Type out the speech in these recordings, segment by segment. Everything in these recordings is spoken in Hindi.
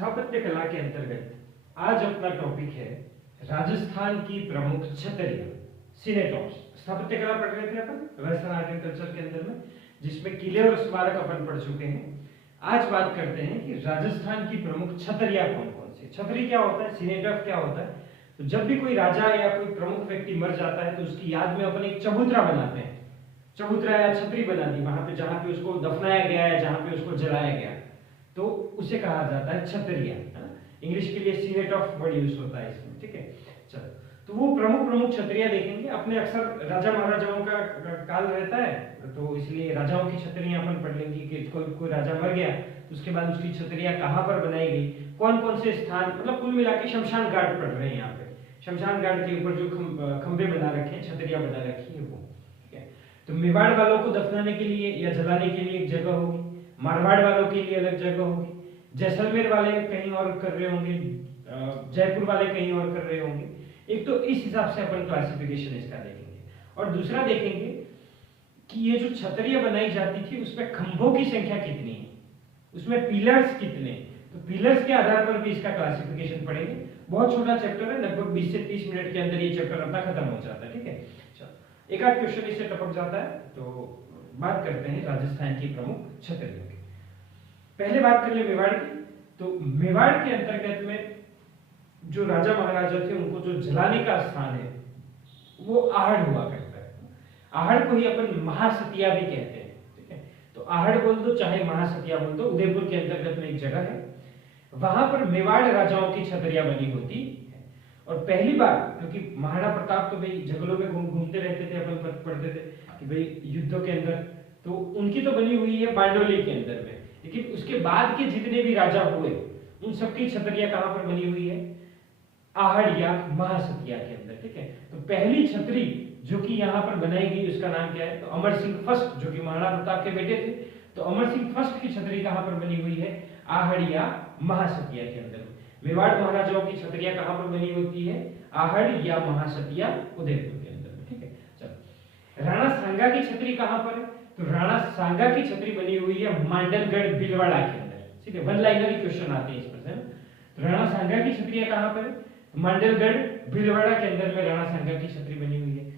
स्थापत्य कला के अंतर्गत आज अपना टॉपिक है राजस्थान की प्रमुख छतरियां, सिनेटॉप्स। स्थापत्य कला पढ़ रहे थे अपन राजस्थान आर्ट एंड कल्चर के अंदर में, जिसमें किले और स्मारक अपन पढ़ चुके हैं। आज बात करते हैं कि राजस्थान की प्रमुख छतरियां कौन कौन सी। छतरी क्या होता है, सिनेटॉप क्या होता है। तो जब भी कोई राजा या कोई प्रमुख व्यक्ति मर जाता है तो उसकी याद में अपन एक चबूतरा बनाते हैं, चबूतरा या छतरी बना दी वहां पे जहां पे उसको दफनाया गया है, जहां पे उसको जलाया गया, तो उसे कहा जाता है छतरिया। इंग्लिश के लिए सिनेटॉप वर्ड यूज होता है इसमें, ठीक है। चलो, तो वो प्रमुख छतरियां देखेंगे। अपने अक्सर राजा महाराजाओं का काल रहता है, तो इसलिए राजाओं की छतरियां अपन पढ़ लेंगे कि कोई राजा मर गया तो उसके बाद उसकी छतरियां कहाँ पर बनाई गई, कौन कौन से स्थान, मतलब कुल मिला के शमशान घाट पढ़ रहे हैं यहाँ पे। शमशान घाट के ऊपर जो खंबे बना रखे हैं, छतरियां बना रखी है वो, ठीक है। तो मेवाड़ वालों को दफनाने के लिए या जलाने के लिए एक जगह होगी, मारवाड़ वालों के लिए अलग जगह होगी, जैसलमेर वाले कहीं और कर रहे होंगे, जयपुर वाले कहीं और कर रहे होंगे। एक तो इस हिसाब से अपन क्लासिफिकेशन इसका देखेंगे, और दूसरा देखेंगे कि ये जो छतरियां बनाई जाती थी उसमें खंभों की संख्या कितनी है, उसमें पिलर्स कितने। तो पिलर्स के आधार पर भी इसका क्लासिफिकेशन पढ़ेंगे। बहुत छोटा चैप्टर है, लगभग 20 से 30 मिनट के अंदर ये चैप्टर अपना खत्म हो जाता है, ठीक है। चलो, एक आध क्वेश्चन इससे टपक जाता है। तो बात करते हैं राजस्थान की प्रमुख छतरियों की। पहले बात कर ले मेवाड़ की। तो मेवाड़ के अंतर्गत में जो राजा महाराजा थे उनको जो जलाने का स्थान है वो आहड़ हुआ करता है। आहड़ को ही अपन महासतिया भी कहते हैं, ठीक है। तो आहड़ बोल दो चाहे महासतिया बोल दो, उदयपुर के अंतर्गत में एक जगह है, वहां पर मेवाड़ राजाओं की छतरियां बनी होती है। और पहली बार, क्योंकि महाराणा प्रताप तो भाई जंगलों में घूमते रहते थे, अपन पढ़ते थे कि भाई युद्धों के अंदर, तो उनकी तो बनी हुई है बारडोली के अंदर में, लेकिन उसके बाद के जितने भी राजा हुए उन सबकी छतरियां कहां पर बनी हुई है, आहड़ या महासतिया के अंदर, ठीक है। तो पहली छतरी जो कि यहाँ पर बनाई गई उसका नाम क्या है, तो अमर सिंह फर्स्ट, जो कि महाराणा प्रताप के बेटे थे, तो अमर सिंह फर्स्ट की छतरी कहां पर बनी हुई है, आहड़ या महासतिया के अंदर। मेवाड़ महाराजाओं की छतरियां कहां पर बनी होती है, आहड़ या महासतिया, उदयपुर के अंदर में, ठीक है। चलो, राणा सांगा की छतरी कहां पर है, तो राणा सांगा की छतरी बनी हुई है मांडलगढ़ भीलवाड़ा के अंदर, ठीक है। वन लाइनर क्वेश्चन आते हैं इस पर, है। तो राणा सांगा की छतरियां कहां पर है, मांडलगढ़ भीलवाड़ा के अंदर में राणा सांगा की छतरी बनी हुई है।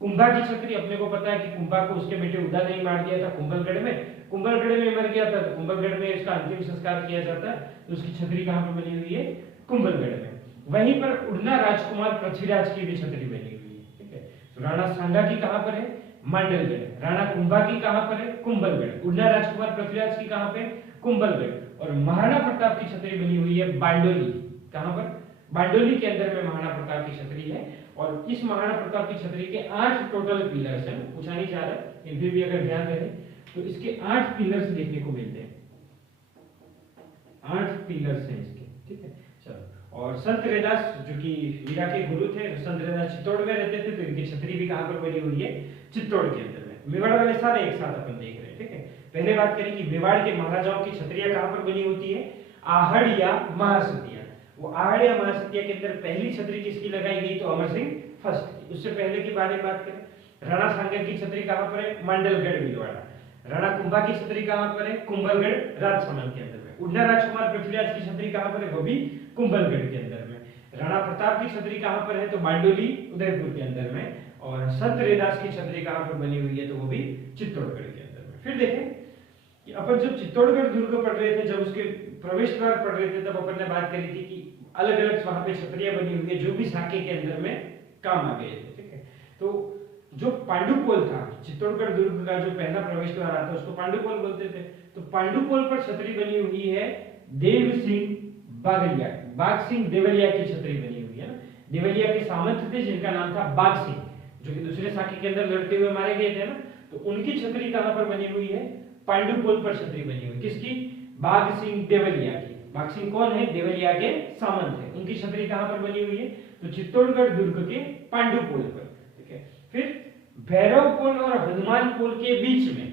कुंभा की छतरी अपने को पता है कि कुंभा को उसके बेटे उदा ने मार दिया था कुंभलगढ़ में, कुंभलगढ़ में मर गया था, तो कुंभलगढ़ में इसका अंतिम संस्कार किया जाता है, तो उसकी छतरी कहां पर बनी हुई है, कुंभलगढ़ में। वहीं पर उड़ना राजकुमार पृथ्वीराज की भी छतरी बनी हुई है, ठीक है। तो राणा सांगा की कहां पर है, मांडलगढ़। राणा कुंभा की कहां पर है, कुंभलगढ़। उड़ना राजकुमार पृथ्वीराज की कहां पे, कुंभलगढ़। और महाराणा प्रताप की छतरी बनी हुई है बारडोली, कहां पर, बारडोली के अंदर में महाराणा प्रताप की छतरी है। और इस महाराणा प्रताप की छतरी के 8 टोटल पिलर्स हैं, पूछा नहीं जा रहा, फिर भी अगर ध्यान रहे तो इसके 8 पिलर्स देखने को मिलते हैं, 8 पिलर्स हैं इसके, ठीक है। चलो, और संत रैदास जो कि वीरा के गुरु थे, संत रैदास चित्तौड़ में रहते थे, तो इनकी छतरी भी कहां पर बनी हुई है, चित्तौड़ के अंदर में। मेवाड़ वाले सारे एक साथ अपन देख रहे हैं, ठीक है। पहले बात करें कि मेवाड़ के महाराजाओं की छतरियां कहां पर बनी होती है, आहड़ या महासतिया। वो आहड़ या महासतिया के अंदर पहली छतरी किसकी लगाई गई, तो अमर सिंह फर्स्ट की। उससे पहले की बारे में बात करें, राणा सांगा की छतरी कहां पर है, मांडलगढ़ भीलवाड़ा। राणा कुंभा की छतरी कहां पर है, कुंभलगढ़ राजसमंद के अंदर में। उड़ना राजकुमार पृथ्वीराज की छतरी कहां पर है, वो भी कुंभलगढ़ के अंदर में। राणा प्रताप की छतरी कहां पर है, तो बारडोली उदयपुर के अंदर में। और संत रैदास की छतरी कहां पर बनी हुई है, तो वो भी चित्तौड़गढ़ के अंदर में। फिर देखें कि अपन जब चित्तौड़गढ़ दुर्ग पढ़ रहे थे, जब उसके प्रवेश द्वार पढ़ रहे थे, तब अपन ने बात करी थी कि अलग अलग वहां पे छतरियां बनी हुई है जो भी साके के अंदर में काम आ गए थे, ठीक है। तो जो पांडुपोल था, चित्तौड़गढ़ दुर्ग का जो पहला प्रवेश द्वार आता है उसको पांडुपोल बोलते थे। तो पांडुपोल पर छतरी बनी हुई है देव सिंह बागलिया, बाघ सिंह देवलिया की छतरी बनी हुई है ना। देवलिया के सामंत थे जिनका नाम था बाघ सिंह, जो कि दूसरे साके के अंदर लड़ते हुए मारे गए थे ना, तो उनकी छतरी कहां पर बनी हुई है, पांडुपोल पर छतरी बनी हुई। किसकी, बाघ सिंह देवलिया की। बाघ सिंह कौन है, देवलिया के सामंत है, उनकी छतरी कहां पर बनी हुई है, तो चित्तौड़गढ़ दुर्ग के पांडुपोल पर, ठीक है। फिर भैरवपोल और हनुमानपोल के बीच में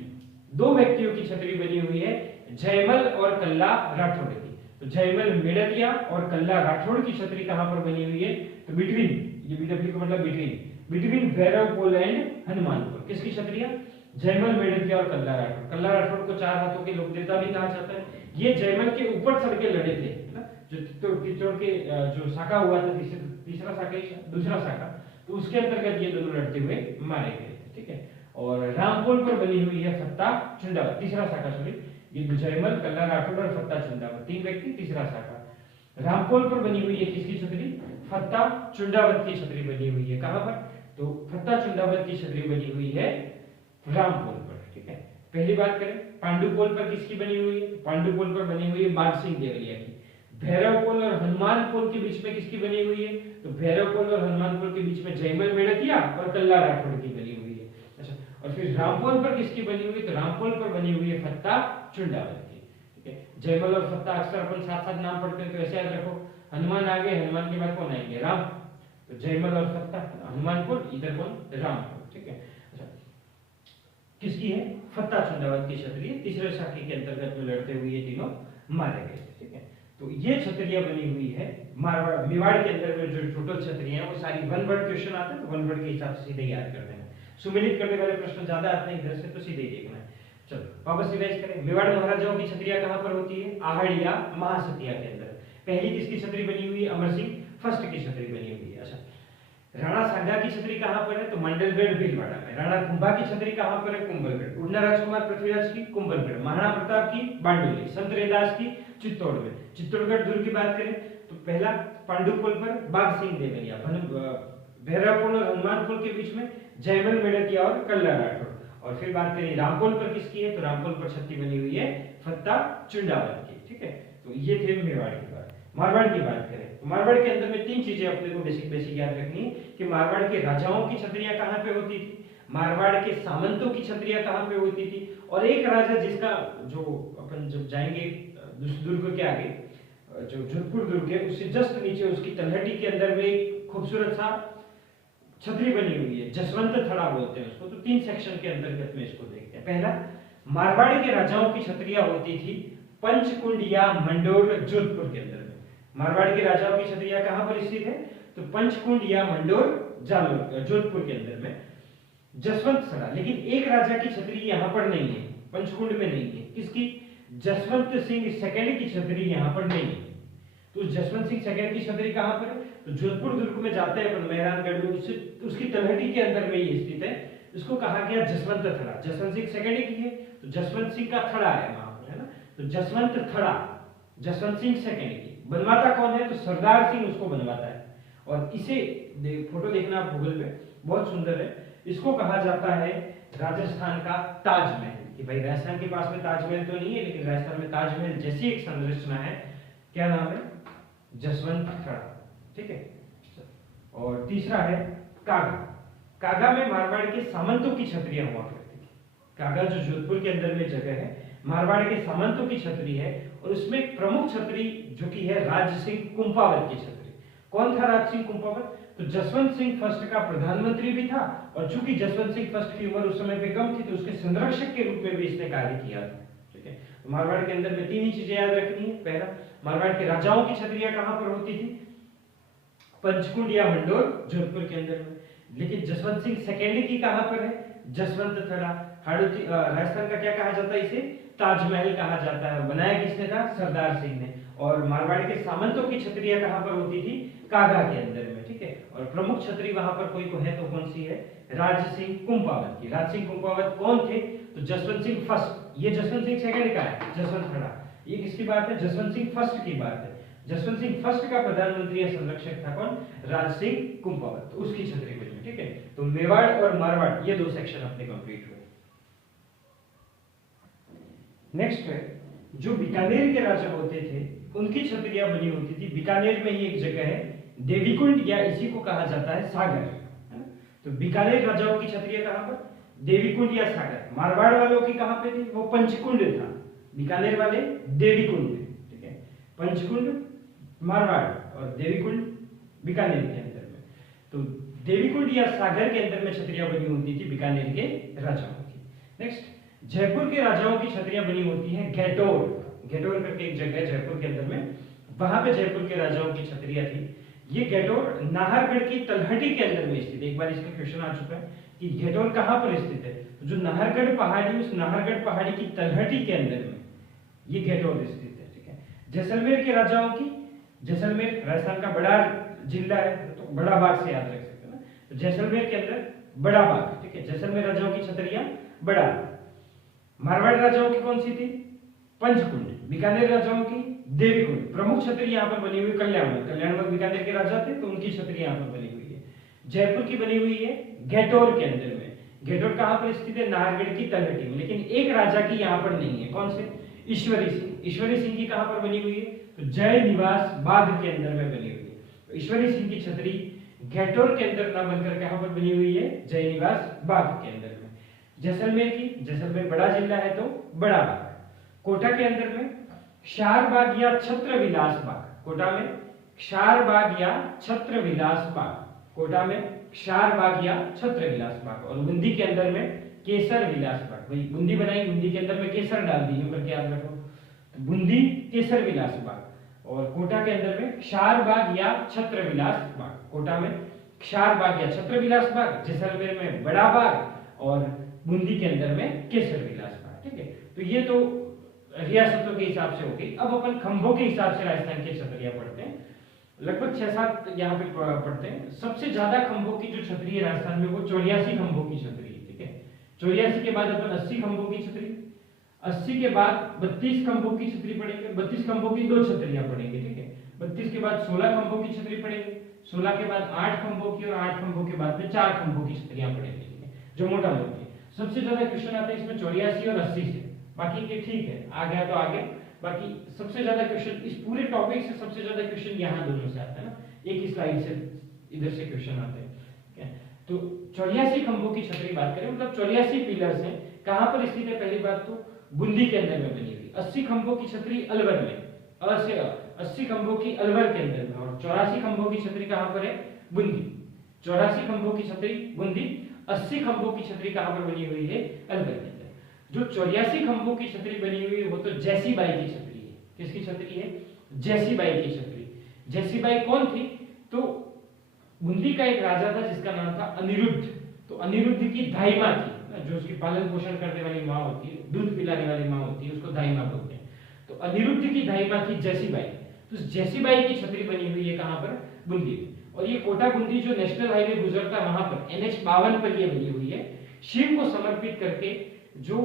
2 व्यक्तियों की छतरी बनी हुई है, जयमल और कल्ला राठौड़ की। तो जयमल मेड़तिया और कल्ला राठौड़ की छतरी कहां पर बनी हुई है, तो बिटवीन, ये बीडब्ल्यू का मतलब बिटवीन भैरवपोल एंड हनुमानपोल। किसकी छतरियां, जयमल मेड़तिया और कल्ला राठौड़। कल्ला राठौड़ को 4 हाथों के लोकदेवता भी कहा जाता है। ये जयमल के ऊपर चढ़ के लड़े थे, जो चित्तौड़ के जो शाखा हुआ था, तीसरा शाखा, दूसरा शाखा, तो उसके अंतर्गत ये दोनों लड़ते हुए मारे गए थे, ठीक है। और रामपोल पर बनी हुई है फत्ता चुंडावत, तीसरा शाखा, सॉरी, ये जयमल, कल्ला राठौड़ और फत्ता चुंडावत, तीन व्यक्ति, तीसरा शाखा। रामपोल पर बनी हुई है किसकी छतरी? फत्ता चुंडावत की छतरी बनी हुई है। कहां पर? तो फत्ता चुंडावत की छतरी बनी हुई है रामपोल पर, ठीक है। पहली बात करें पांडुपोल पर किसकी बनी हुई है? पांडुपोल पर बनी हुई है बाघ सिंह देवलिया की। भैरवपोल और हनुमान पोल के बीच में किसकी बनी हुई है? तो भैरवपोल और हनुमान पोल के बीच में जयमल मेड़किया और कल्ला राठौड़ की बनी हुई है। अच्छा, और फिर रामपोल पर किसकी बनी हुई? तो रामपोल पर बनी हुई है फत्ता चुंडावत की, ठीक है। जयमल और फत्ता अक्सर अपन साथ साथ नाम पढ़ते हैं, तो ऐसे याद रखो, हनुमान आगे, हनुमान के बाद कौन आएंगे? राम, तो जयमल और फत्ता, हनुमानपुर, इधर कौन? रामपुर, ठीक है। अच्छा, किसकी है? फत्ता चुंडावत की छतरी, तीसरे शाखा के अंतर्गत में लड़ते हुए ये तीनों मारे गए, ठीक है। तो ये छतरियां बनी हुई है मारवाड़, मेवाड़ के अंदर में जो टोटल छतरियां हैं वो सारी वन वर्ड क्वेश्चन आते हैं, तो वन वर्ड के हिसाब से सीधे याद कर देना। सुमेलित करने वाले प्रश्न ज्यादा आते हैं इधर से, तो सीधे देखना है। चलो वापस रिवाइज करें। मेवाड़ महाराजाओं की छतरियां कहां पर होती है? आहड़िया महासतिया के अंदर। पहली किसकी छतरी बनी हुई है? अमर सिंह फर्स्ट की छतरी बनी हुई है। अच्छा, राणा सांगा की छतरी कहां पर है? तो मंडलगढ़ भीलवाड़ा में। राणा कुंभा की छतरी कहां पर है? कुंभलगढ़। उड़ना राजकुमार पृथ्वीराज की कुंभलगढ़। महाराणा प्रताप की बारडोली। संत रैदास की चित्तौड़ में। चित्तौड़गढ़ दुर्ग की बात करें तो पहला पांडुपुल पर बाघ सिंह देवलिया, भैरवपुल और हनुमानपुल के बीच में जयमल मेड़किया और कल्ला राठौड़। और फिर बात करें रामपुल पर किसकी है? तो रामपुल पर छतरी बनी हुई है फत्ता चुंडावत की, ठीक है। तो ये थे मेवाड़ की बात। मारवाड़ की बात करें तो मारवाड़ के अंदर में तीन चीजें अपने को बेसिक बेसिक याद रखनी है कि मारवाड़ के राजाओं की छतरियां कहां पे होती थी, मारवाड़ के सामंतों की छतरियां कहां पे होती थी, और एक राजा जिसका जो अपन जब जाएंगे दुर्ग के आगे, जो जोधपुर दुर्ग है उससे जस्ट नीचे उसकी तलहटी के अंदर में एक खूबसूरत सा छतरी बनी हुई है, जसवंत थड़ा बोलते हैं उसको। तो तीन सेक्शन के अंतर्गत में इसको देखते हैं। पहला, मारवाड़ के राजाओं की छतरियां होती थी पंचकुंड या मंडोर जोधपुर के अंदर में। मारवाड़ के राजाओं की छतरियां कहां पर स्थित है? तो पंचकुंड या मंडोर जालोर जोधपुर के अंदर में जसवंत थड़ा। लेकिन एक राजा की छतरी यहां पर नहीं है, पंचकुंड में नहीं है। किसकी? जसवंत सिंह सेकंड की छतरी यहां पर नहीं है। तो जसवंत सिंह सेकंड की छतरी कहां पर है? तो जोधपुर दुर्ग में जाते हैं अपन मेहरानगढ़ में, उसकी तलहटी के अंदर में ये स्थित है। इसको कहा गया जसवंत थड़ा। जसवंत सिंह सेकंड की है तो जसवंत सिंह का थड़ा है वहां पर, है ना। तो जसवंत थड़ा, जसवंत सिंह सेकंड की। बनवाता कौन है? तो सरदार सिंह उसको बनवाता है। और इसे फोटो देखना आप गूगल पे, बहुत सुंदर है। इसको कहा जाता है राजस्थान का ताजमहल। कि भाई राजस्थान के पास में ताजमहल तो नहीं है, लेकिन राजस्थान में ताजमहल जैसी एक संरचना है। क्या नाम है? जसवंत थड़ा, ठीक है। और तीसरा है कागा। कागा में मारवाड़ के सामंतों की छतरियां हुआ करती थी। कागा जो जोधपुर के अंदर में जगह है, मारवाड़ के सामंतों की छतरी है। और उसमें एक प्रमुख छतरी जो कि है राज सिंह कुंपावत की छतरी। कौन था राज सिंह कुंपावत? तो जसवंत सिंह फर्स्ट का प्रधानमंत्री भी था, और चूंकि जसवंत सिंह फर्स्ट की उम्र उस समय पे कम थी तो उसके संरक्षक के रूप में भी इसने कार्य किया था, ठीक है। तो मारवाड़ के अंदर में तीन ही चीजें याद रखनी है। पहला, मारवाड़ के राजाओं की छतरियां कहां पर होती थी? पंचकुंड या मंडोर जोधपुर के अंदर में। लेकिन जसवंत सिंह सेकेंड की कहां पर है? जसवंत थड़ा। राजस्थान का क्या कहा जाता है? इसे ताजमहल कहा जाता है। बनाया किसने था? सरदार सिंह ने। और मारवाड़ के सामंतों की छतरियां कहां पर होती थी? कागा के अंदर में, ठीक है। और प्रमुख छतरी वहां पर कोई को है तो कौन सी है? राज सिंह कुंपावत की। राज सिंह कुंपावत कौन थे? तो जसवंत सिंह फर्स्ट। ये जसवंत सिंह सेकंड का है, जसवंत थड़ा। ये किसकी बात है? जसवंत सिंह फर्स्ट की बात है। जसवंत सिंह फर्स्ट का प्रधानमंत्री या संरक्षक था कौन? राज सिंह कुंपावत। तो उसकी छतरी बनी, ठीक है। तो मेवाड़ और मारवाड़ ये दो सेक्शन अपने कंप्लीट हुए। नेक्स्ट है, जो बीकानेर के राजा होते थे उनकी छतरियां बनी होती थी। बीकानेर में ही एक जगह है देवीकुंड, या इसी को कहा जाता है सागर, है ना। तो बीकानेर राजाओं की छतरियां कहां पर? देवीकुंड या सागर। मारवाड़ वालों की कहां पे थी? वो पंचकुंड था। बीकानेर वाले देवीकुंड, ठीक है। पंचकुंड मारवाड़ और देवीकुंड बीकानेर के अंदर में। तो देवीकुंड या सागर के अंदर में छतरियां बनी होती थी बीकानेर के राजाओं की। नेक्स्ट, जयपुर के राजाओं की छतरियां बनी होती हैं गैटोर। गैटोर करके एक जगह है जयपुर के अंदर में, वहां पे जयपुर के राजाओं की छतरियां थी। ये गैटोर नाहरगढ़ की तलहटी के अंदर में स्थित है। एक बार इसका क्वेश्चन आ चुका है कि गैटोर कहां पर स्थित है। तो जो नाहरगढ़ पहाड़ी, उस नाहरगढ़ पहाड़ी की तलहटी के अंदर में ये गैटोर स्थित है, ठीक है। जैसलमेर के राजाओं की जैसलमेर राजस्थान का बड़ा जिला है, तो बड़ा बाग से याद रख सकते हैं ना। तो जैसलमेर के अंदर बड़ा बाग, ठीक है, जैसलमेर राजाओं की छतरियां बड़ा। मारवाड़ राजाओं की कौन सी थी? पंचकुंड। बीकानेर राजाओं की देवीकुंड। प्रमुख छतरी यहाँ पर बनी हुई कल्याणमल। कल्याणमल बीकानेर के राजा थे तो उनकी छतरी यहाँ पर बनी हुई है। जयपुर की बनी हुई है घेटोर के अंदर में। घेटोर कहाँ पर स्थित है? नाहरगढ़ की तलहटी में। लेकिन एक राजा की यहाँ पर नहीं है, कौन से? ईश्वरी सिंह। ईश्वरी सिंह की कहाँ पर बनी हुई है? तो जय निवास बाग के अंदर में बनी हुई है। तो ईश्वरी सिंह की छतरी घेटोर के अंदर ना बनकर कहाँ पर बनी हुई है? जय निवास बाग के अंदर में। जैसलमेर की, जैसलमेर बड़ा जिला है तो बड़ा बाग। कोटा के अंदर में क्षार बाग या छत्र विलास बाग। कोटा में क्षार बाग या छत्र विलास बाग। कोटा में क्षार बाग या छत्र विलास बाग। और बूंदी के अंदर में केसर विलास बाग। भाई बूंदी बनाई, बूंदी के अंदर में केसर डाल दी, यूं करके याद रखो। तो बूंदी केसर विलास बाग। और कोटा के अंदर में क्षार बाग या छत्र विलास बाग। कोटा में क्षार बाग या छत्र विलास बाग, जैसलमेर में बड़ा बाग और बूंदी के अंदर में केसर विलास बाग। ठीक है, तो ये तो रियासतों के हिसाब से होगी। अब अपन खंभों के हिसाब से राजस्थान की छतरियां पढ़ते हैं। लगभग 6-7 यहाँ पे पढ़ते हैं। सबसे ज्यादा खंभों की जो छतरी है राजस्थान में वो 84 खंभों की छतरी है। ठीक है, 84 के बाद अपन 80 खंभों की छतरी, 80 के बाद 32 खंभों की छतरी पढ़ेंगे। 32 खंभों की 2 छतरियां पढ़ेंगे। ठीक है, 32 के बाद 16 खंभों की छतरी पढ़ेंगे। 16 के बाद 8 खंभों की, और 8 खंभों के बाद में 4 खंभों की छतरियां पढ़ेंगे। ठीक है, जो मोटा मोटी है। सबसे ज्यादा क्वेश्चन आते हैं इसमें 84 और 80 से। बाकी के ठीक है, आ गया तो आगे। बाकी सबसे ज्यादा क्वेश्चन इस पूरे टॉपिक से, सबसे ज्यादा क्वेश्चन यहाँ दोनों से आता है ना, एक ही स्लाइड से इधर से क्वेश्चन आते हैं। ठीक है, तो 84 खंभों की छतरी बात करें, मतलब 84 पिलर्स हैं। कहां पर स्थित है? पहली बात तो बूंदी के अंदर में बनी हुई। 80 खंभों की छतरी अलवर में, अ से 80 खंभों की अलवर के अंदर में। और 84 खंभों की छतरी कहां पर है? बूंदी। 84 खंभों की छतरी बूंदी, 80 खंभों की छतरी कहां पर बनी हुई है? अलवर के अंदर। जो 84 खंभों की छतरी बनी हुई है वो तो जैसी बाई की छतरी है। किसकी छतरी है? जैसी बाई की छतरी। जैसी बाई कौन थी? तो बूंदी का एक राजा था जिसका नाम था अनिरुद्ध। तो अनिरुद्ध की दाई माँ थी, जो उसकी पालन पोषण करने वाली माँ होती है, दूध पिलाने वाली माँ होती है, उसको दाई माँ बोलते हैं। तो अनिरुद्ध की दाई माँ थी जैसी बाई। तो जैसी बाई की छतरी बनी हुई है कहां पर? बूंदी में। और ये कोटा बूंदी जो नेशनल हाईवे गुजरता है वहां पर NH 52 पर ये बनी हुई है। शिव को समर्पित करके जो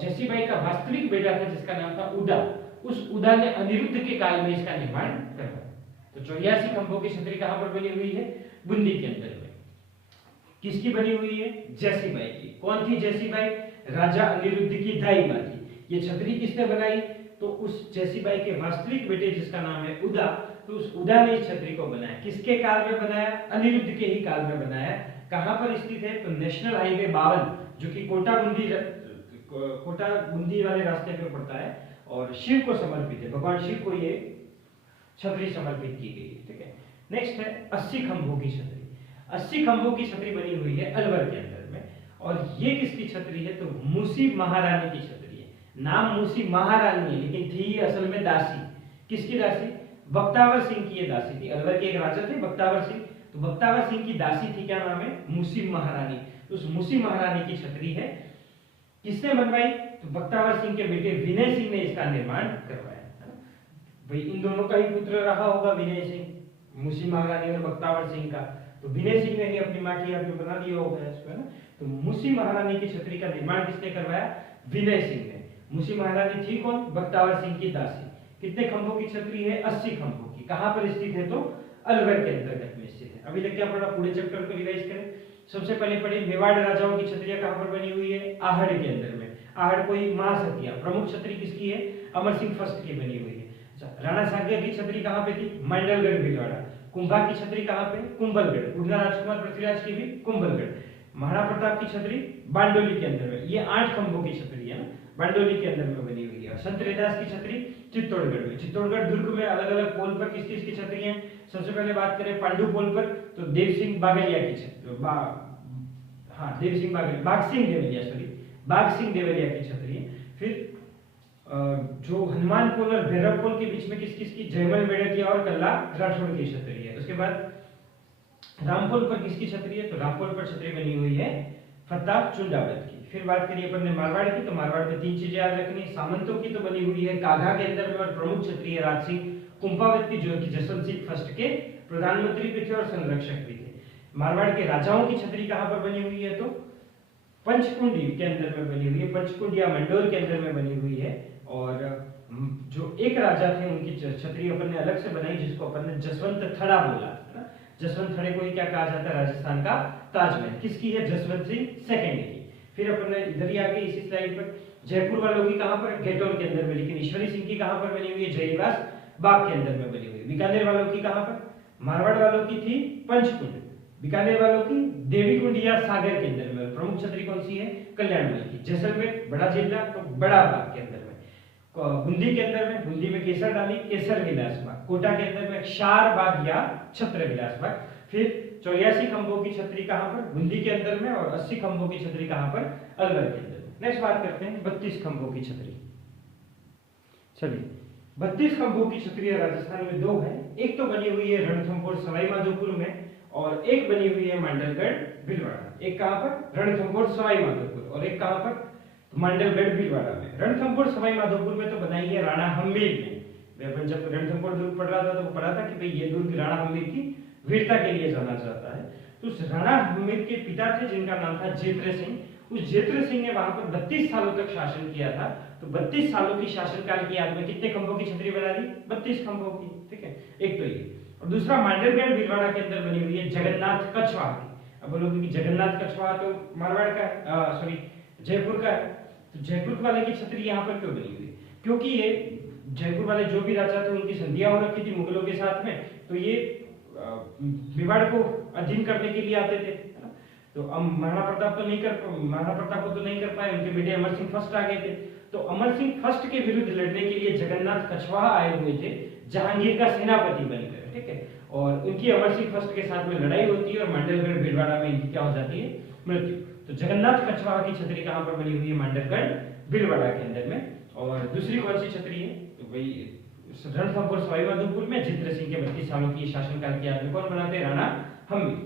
जैसीबाई का वास्तविक बेटा था जिसका नाम था उदा, उस उदा ने अनिरुद्ध के काल में इसका निर्माण करवाया। तो 84 खंभों की छतरी कहां पर बनी हुई है? बूंदी के अंदर में। किसकी बनी हुई है? जैसीबाई की। कौन थी जैसीबाई? राजा अनिरुद्ध की दाई माँ थी। ये छतरी किसने बनाई? तो उस जैसीबाई के वास्तविक बेटे जिसका नाम है उदा, तो उस उदा ने इस छतरी को बनाया। किसके काल में बनाया? अनिरुद्ध के ही काल में बनाया। कहां पर स्थित है? तो नेशनल हाईवे 52 जो कि कोटा बूंदी वाले रास्ते पे पड़ता है और शिव को समर्पित है। भगवान शिव को ये छतरी समर्पित की गई है। ठीक है, नेक्स्ट है 80 खंभों की छतरी। 80 खंभों की छतरी बनी हुई है अलवर के अंदर में। और ये किसकी छतरी है? तो मूसी महारानी की छतरी है। नाम मूसी महारानी है लेकिन थी असल में दासी। किसकी दासी? बख्तावर सिंह की ये दासी थी। अलवर के एक राजा थे बख्तावर सिंह, तो बख्तावर सिंह की दासी थी, क्या नाम है? मूसी महारानी। तो उस मूसी महारानी की छतरी है। किसने बनवाई? तो बख्तावर सिंह के बेटे विनय सिंह ने इसका निर्माण करवाया। भाई इन दोनों का ही पुत्र रहा होगा विनय सिंह, मूसी महारानी और बख्तावर सिंह का। तो विनय सिंह ने ही अपनी मां की याद में बना दिया होगा इसको, है ना। तो मूसी महारानी की छतरी का निर्माण किसने करवाया? विनय सिंह ने। मूसी महारानी थी कौन? बख्तावर सिंह की दासी। कितने खंभों की छतरी है? 80 खंभों की। कहां पर स्थित है? तो अलवर के अंतर्गत में स्थित है। अभी तक क्या पढ़ा? पूरे चैप्टर को रिवाइज करें। सबसे पहले पढ़े मेवाड़ राजाओं की छतरियां कहां पर बनी हुई है? आहड़ के अंदर में। आहड़ कोई महासतिया। प्रमुख छतरी किसकी है? अमर सिंह फर्स्ट की बनी हुई है। राणा सागर की छतरी कहां पे थी? मंडलगढ़ भीलवाड़ा। कुंभा की छतरी कहां पे? कुंभलगढ़। उड़ना राजकुमार पृथ्वीराज की भी कुंभलगढ़। महाराणा प्रताप की छतरी बांडोली के अंदर में। ये 8 खंभों की छतरी है ना, बांडोली के अंदर में बनी हुई है। संत रैदास की छतरी चित्तौड़गढ़ में। चित्तौड़गढ़ दुर्ग में अलग अलग पोल पर किस किस की छतरी है? सबसे पहले बात करें पांडु पोल पर तो देव सिंह बागलिया की छतरी, देव सिंह बागलिया, बाग सिंह देवलिया, सॉरी, बाग सिंह देवलिया की छतरी है। फिर जो हनुमान पोल और भैरव पोल के बीच में किस किस की? जयमल मेड़तिया और कल्ला राठौड़ की छतरी है। उसके बाद रामपोल पर किसकी छतरी है? तो रामपोल पर छतरी बनी हुई है फत्ता चुंडावत की। फिर बात करिए अपन ने मारवाड़ की, तो मारवाड़ में 3 चीजें याद रखनी। सामंतों की तो बनी हुई है काघा के अंदर में और प्रमुख छतरी है राज सिंह। कुंभावती जो कि जसवंत सिंह फर्स्ट के प्रधानमंत्री भी थे और संरक्षक भी थे। मारवाड़ के राजाओं की छतरी कहाँ पर बनी हुई है? तो पंचकुंडी के अंदर में बनी हुई है, पंचकुंड या मंडोर के अंदर में बनी हुई है। और जो एक राजा थे उनकी छतरी अपन ने अलग से बनाई, जिसको अपन ने जसवंत थड़ा बोला है ना। जसवंत थड़े को ही क्या कहा जाता है? राजस्थान का ताजमहल। किसकी है? जसवंत सिंह सेकंड की। फिर अपन ने इधर ही आके इसी स्लाइड पर जयपुर वालों की कहां पर? गेटोर के अंदर में। लेकिन ईश्वरी सिंह की कहां पर बनी हुई है? जयनिवास बाग के अंदर में बनी हुई है। बीकानेर वालों की कहां पर? मारवाड़ वालों की थी पंचकुंड, बीकानेर वालों की देवीकुंड या सागर के अंदर में। प्रमुख छतरी कौन सी है? कल्याणमल की। जैसलमेर बड़ा जिला तो बड़ा बाग के अंदर में। बूंदी के अंदर में, बूंदी में केसर डाली, केसर विलास बाग। कोटा के अंदर में क्षार बाग या छत्र विलास बाग। फिर 84 खंभों की छतरी कहां पर? बूंदी के अंदर में। और 80 खंभों की छतरी कहां पर? अलवर के अंदर में। नेक्स्ट बात करते हैं 32 खंभों की छतरी। चलिए 32 खंभों की छतरी राजस्थान में दो है। एक तो बनी हुई है रणथंभौर सवाईमाधोपुर में और एक बनी हुई है मांडलगढ़ भीलवाड़ा। एक कहां पर? रणथंभौर सवाईमाधोपुर। और एक कहां पर? मांडलगढ़ भीलवाड़ा में। रणथंभौर सवाईमाधोपुर में तो बनाई है राणा हम्मीर ने। अपन जब रणथंभौर दुर्ग पढ़ रहा था तो पढ़ा था कि भाई ये दुर्ग राणा हम्मीर की वीरता के लिए जाना जाता है। तो उस राणा हम्मीर के पिता थे जिनका नाम था जेत्र सिंह। उस जेत्र सिंह ने वहां पर 32 सालों तक शासन किया था। तो 32 सालों की शासनकाल की याद में कितने खंभों की छतरी बना दी? 32 खंभों की। ठीक है, एक तो ये। और दूसरा मांडलगढ़ भीलवाड़ा के अंदर बनी हुई है जगन्नाथ कछवाहा की। अब बोलोगे कि जगन्नाथ कछवाहा तो मारवाड़ का है, सॉरी जयपुर का है। तो जयपुर वाले की छतरी यहाँ पर क्यों बनी हुई है? क्योंकि ये जयपुर वाले जो भी राजा थे उनकी संधियां हो रखी थी मुगलों के साथ में। तो ये मेवाड़ को अधीन करने के लिए आते थे। तो महाराणा प्रताप को तो नहीं कर पाए, उनके बेटे अमर सिंह फर्स्ट आ गए थे। तो अमर सिंह फर्स्ट के विरुद्ध लड़ने के लिए जगन्नाथ कछवाहा आए हुए थे जहांगीर का सेनापति बनकर। ठीक है, और उनकी अमर सिंह फर्स्ट के साथ में लड़ाई होती है और मांडलगढ़ भीलवाड़ा में इनकी क्या हो जाती है? मृत्यु। तो जगन्नाथ कछवाहा की छतरी कहां पर बनी हुई है? मांडलगढ़ भीलवाड़ा के अंदर में। और दूसरी कौन सी छतरी है? तो वही रणथंभौर सवाईमाधोपुर में जितेंद्र सिंह के 32 सालों की शासनकाल की याद में कौन बनाते हैं? राणा हम्मीर।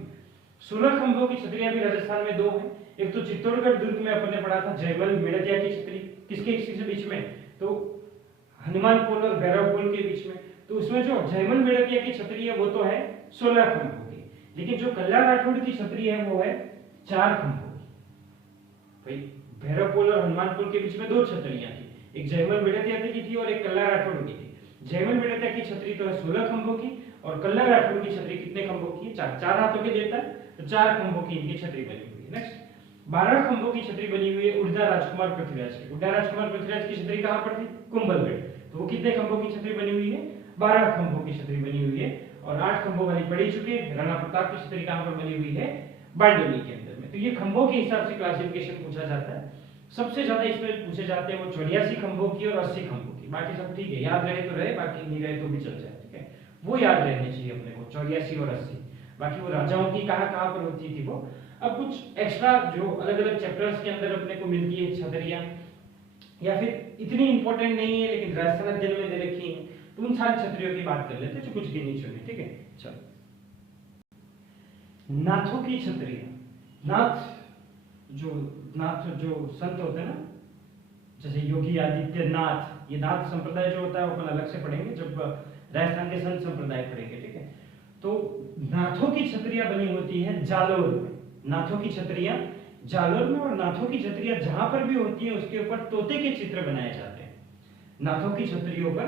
16 खंभों की छतरियां भी राजस्थान में दो हैं। एक तो चित्तौड़गढ़ दुर्ग में अपन ने पढ़ा था जयमल मेड़तिया की छतरी। किसके बीच में? तो हनुमान पोल और भैरव पोल के बीच में। तो उसमें जो जयमल मेड़तिया की छतरी है वो तो है 16 खंभों की, लेकिन जो कल्याण राठौड़ की छतरी है वो है 4 खंभों की। भाई भैरव पोल और हनुमान पोल के बीच में दो छतरियां थी, एक जयमल मेड़तिया की थी और एक कल्याण राठौड़ की थी। जयमल मेड़तिया की छतरी तो है 16 खंभों की और कल्याण राठौड़ की छतरी कितने खंभों की? 4 हाथों के देता है, तो 4 खंभों की इनकी छतरी बनी हुई है। नेक्स्ट 12 खंभों की छतरी बनी हुई है उड़दा राजकुमार पृथ्वीराज की। उड़दा राजकुमार पृथ्वीराज की छतरी कहां पर थी? कुंभलगढ़। तो वो कितने खंभों की छतरी बनी हुई है? 12 खंभों की छतरी बनी हुई है। और 8 खंभों वाली पढ़ी चुके। राणा प्रताप की छतरी कहां पर बनी हुई है? बारडोली के अंदर में। तो ये खंभों के हिसाब से क्लासिफिकेशन पूछा जाता है। सबसे ज्यादा इसमें पूछे जाते हैं वो 84 खंभों की और 80 खंभों की। बाकी सब ठीक है, याद रहे तो रहे, बाकी नहीं रहे तो भी चल जाए। ठीक है, वो याद रहने चाहिए अपने को 84 और 80। बाकी वो राजाओं की कहां पर होती थी वो। अब कुछ एक्स्ट्रा जो अलग अलग चैप्टर्स के अंदर अपने को मिलती है छतरियां, या फिर इतनी इंपॉर्टेंट नहीं है लेकिन राजस्थान अध्ययन में दे रखी है, तो उन सारी छतरियों की बात कर लेते हैं जो कुछ गिनी चुनी। ठीक है, चलो नाथों की छतरियां। नाथ जो संत होते हैं ना, जैसे योगी आदित्यनाथ, ये नाथ संप्रदाय जो होता है वो अपन अलग से पढ़ेंगे जब राजस्थान के संत संप्रदाय पढ़ेंगे। ठीक है, तो नाथों की छतरियां बनी होती है जालोर में। नाथों की छतरियां जालोर में, और नाथों की छतरियां जहां पर भी होती है उसके ऊपर तोते के चित्र बनाए जाते हैं। नाथों की छतरियों पर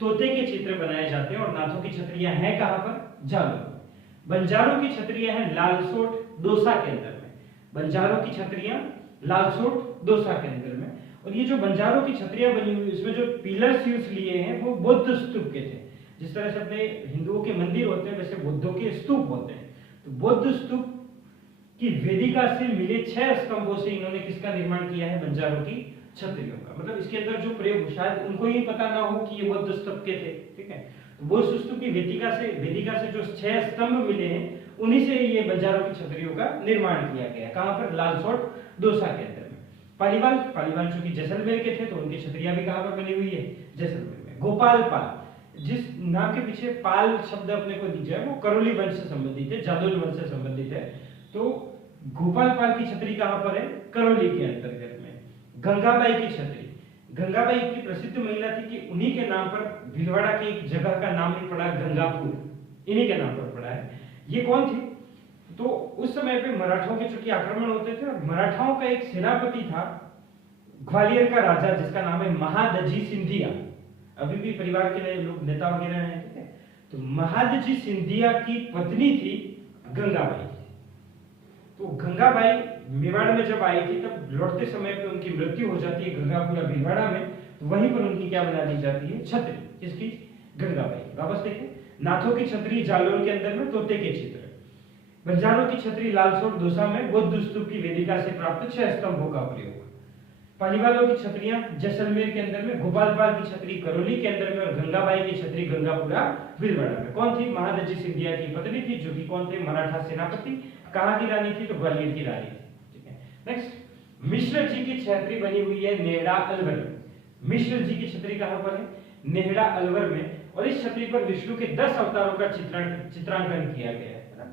तोते के चित्र बनाए जाते हैं। और नाथों की छतरियां हैं कहां पर? जालोर। बंजारों की छतरियां हैं लालसोट दौसा के अंदर में। बंजारों की छतरियां लालसोट दौसा के अंदर में। और ये जो बंजारों की छतरियां बनी हुई उसमें जो पिलर्स यूज लिए हैं वो बौद्ध स्तूप के थे। जिस तरह से अपने हिंदुओं के मंदिर होते हैं वैसे बुद्धों के स्तूप होते हैं। तो बौद्ध स्तूप की वेदिका से मिले 6 स्तंभों से इन्होंने किसका निर्माण किया है? बंजारों की छतरियों का। मतलब इसके अंदर जो प्रयोग शायद उनको ही पता ना हो कि ये बौद्ध स्तूप के थे। ठीक है, तो बौद्ध स्तूप की वेदिका से जो 6 स्तंभ मिले हैं उन्हीं से ये बंजारों की छतरियों का निर्माण किया गया। कहां पर? लालसोट दौसा के अंदर में। पालीवाल चूंकि जैसलमेर के थे तो उनकी छतरियां भी कहां पर बनी हुई है? जैसलमेर में। गोपाल पाल, जिस नाम के पीछे पाल शब्द अपने को दिया है वो करौली वंश से संबंधित है, जादौल वंश से संबंधित है। तो गोपाल पाल की छतरी कहां पर है? करौली के अंतर्गत में। गंगाबाई की छतरी, गंगाबाई इतनी प्रसिद्ध महिला थी कि उन्हीं के नाम पर भीलवाड़ा की एक जगह का नाम भी पड़ा गंगापुर, इन्हीं के नाम पर पड़ा है। ये कौन थे? तो उस समय पे मराठों के चूंकि आक्रमण होते थे और मराठाओं का एक सेनापति था ग्वालियर का राजा जिसका नाम है महादजी सिंधिया। अभी भी परिवार के लोग नेता वगैरह हैं, ठीक है। तो महादजी सिंधिया की पत्नी थी गंगाबाई। तो गंगाबाई मेवाड़ में जब आई थी तब लौटते समय पे उनकी मृत्यु हो जाती है गंगापुरा भीलवाड़ा में। तो वहीं पर उनकी क्या बना दी जाती है? छतरी। किसकी? गंगाबाई। वापस देखें, नाथों की छतरी जालौर के अंदर में तोते के चित्र, बंजारों की छतरी लालसोट दौसा में बौद्ध स्तूप की वेदिका से प्राप्त 6 स्तंभों का प्रयोग, पालीवालों की छतरियां जैसलमेर के अंदर में, गोपालपाल की छतरी करौली के अंदर में और गंगाबाई की छतरी गंगापुरा भीलवाड़ा में। कौन थी? महादजी सिंधिया की पत्नी थी, जो कि कौन थे? मराठा सेनापति। कहाँ की रानी थी? तो ग्वालियर की रानी थी, ठीक है। नेक्स्ट, मिश्र जी की छतरी बनी हुई है नेहड़ा अलवर। मिश्र जी की छतरी कहाँ पर है? नेहड़ा अलवर में। और इस छतरी पर विष्णु के 10 अवतारों का चित्रांकन किया गया है ना।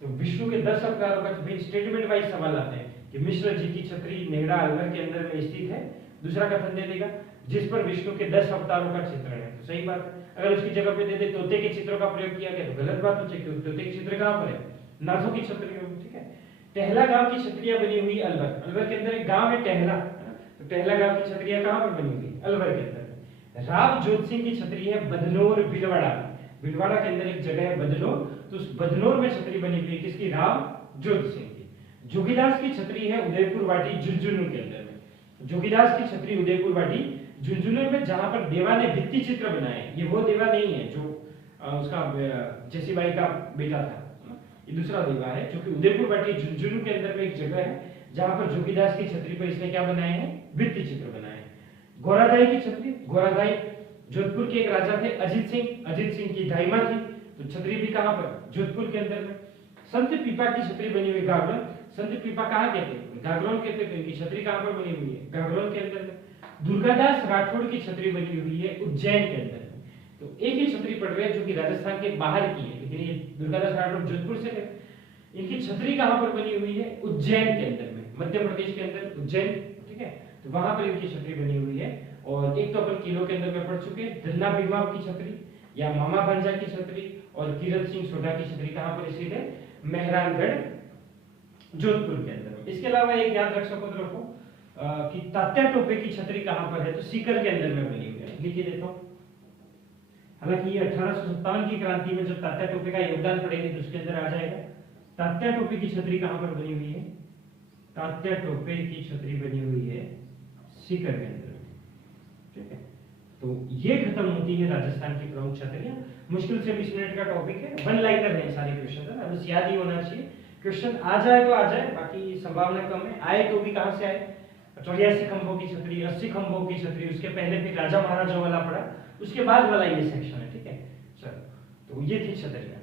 तो विष्णु के 10 अवतारों का स्टेटमेंट वाइज सवाल आते हैं कि मिश्र जी की छतरी नेहड़ा अलवर के अंदर में स्थित है। दूसरा कथन दे देगा जिस पर विष्णु के 10 अवतारों का चित्रण है, तो सही बात है। अगर उसकी जगह पे दे दे तोते के चित्रों का प्रयोग किया गया तो गलत बात हो जाएगी। तोते के चित्र कहाँ पर है? नाथों की छतरी होगी, ठीक है। टहला गांव की छतरियां बनी हुई अलवर। अलवर के अंदर एक गांव है टहला, तो टहला गांव की छतरियां कहाँ पर बनी हुई? अलवर के अंदर। राव जोत सिंह की छतरी है बदनौर भीलवाड़ा। भीलवाड़ा के अंदर एक जगह है बदनौर, तो उस बदनौर में छतरी बनी हुई है किसकी? राव जोत सिंह की। जोगीदास की छतरी है उदयपुर वाटी झुंझुनू के अंदर में। जोगीदास की छतरी उदयपुर वाटी झुंझुनू में, जहां पर देवा ने भित्ति चित्र बनाए। ये वो देवा नहीं है जो उसका जसीबाई का बेटा था, ये दूसरा देवा है जो कि उदयपुर वाटी झुंझुनू के अंदर में एक जगह है जहां पर जोगीदास की छतरी पर इसने क्या बनाए हैं? भित्ति चित्र बनाए हैं। गोरादाई की छतरी, गोरादाई जोधपुर के एक राजा थे अजित सिंह, अजित सिंह की दाइमा थी, तो छतरी भी कहां पर? जोधपुर के अंदर में। संत पीपा की छतरी बनी हुई गागरोन। संत पीपा कहाँ कहते हैं? गागरोन कहते हैं। इनकी छतरी कहां पर बनी हुई है? गागरोन के अंदर में। दुर्गादास राठौड़ की छतरी बनी हुई है उज्जैन के अंदर में। तो एक ही छतरी पड़ रही है जो कि राजस्थान के बाहर की है, लेकिन ये दुर्गादास राठौड़ जोधपुर से थे। इनकी छतरी कहां पर बनी हुई है? उज्जैन के अंदर में, मध्य प्रदेश के अंदर उज्जैन, ठीक है। तो वहां पर इनकी छतरी बनी हुई है। और एक तो अपन किलो के अंदर में पढ़ चुके हैं, धन्ना भीमा की छतरी या मामा भांजा की छतरी, और किरत सिंह सोढा की छतरी कहां पर स्थित है? मेहरानगढ़ जोधपुर के अंदर। इसके अलावा एक याद रख सको तो रखो कि तात्या टोपे की छतरी कहां पर है? तो सीकर के अंदर में बनी हुई है। लिखिए देता हूं। हालांकि ये 1857 की क्रांति में जब तात्या टोपे का योगदान पड़ेगा तो उसके अंदर आ जाएगा। तात्या टोपे की छतरी कहां पर बनी हुई है? तात्या टोपे की छतरी बनी हुई है सीकर के अंदर, ठीक है। तो ये खत्म होती है राजस्थान की प्रमुख छतरियां। मुश्किल से 20 मिनट का टॉपिक है, वन लाइनर है सारे क्वेश्चन, बस याद ही होना चाहिए। क्वेश्चन आ जाए तो आ जाए, बाकी संभावना कम है। आए तो भी कहां से आए? 84 खंभों की छतरी, 80 खंभों की छतरी, उसके पहले फिर राजा महाराजा वाला पड़ा, उसके बाद वाला ये सेक्शन है, ठीक है। चलो, तो ये थी छतरियां।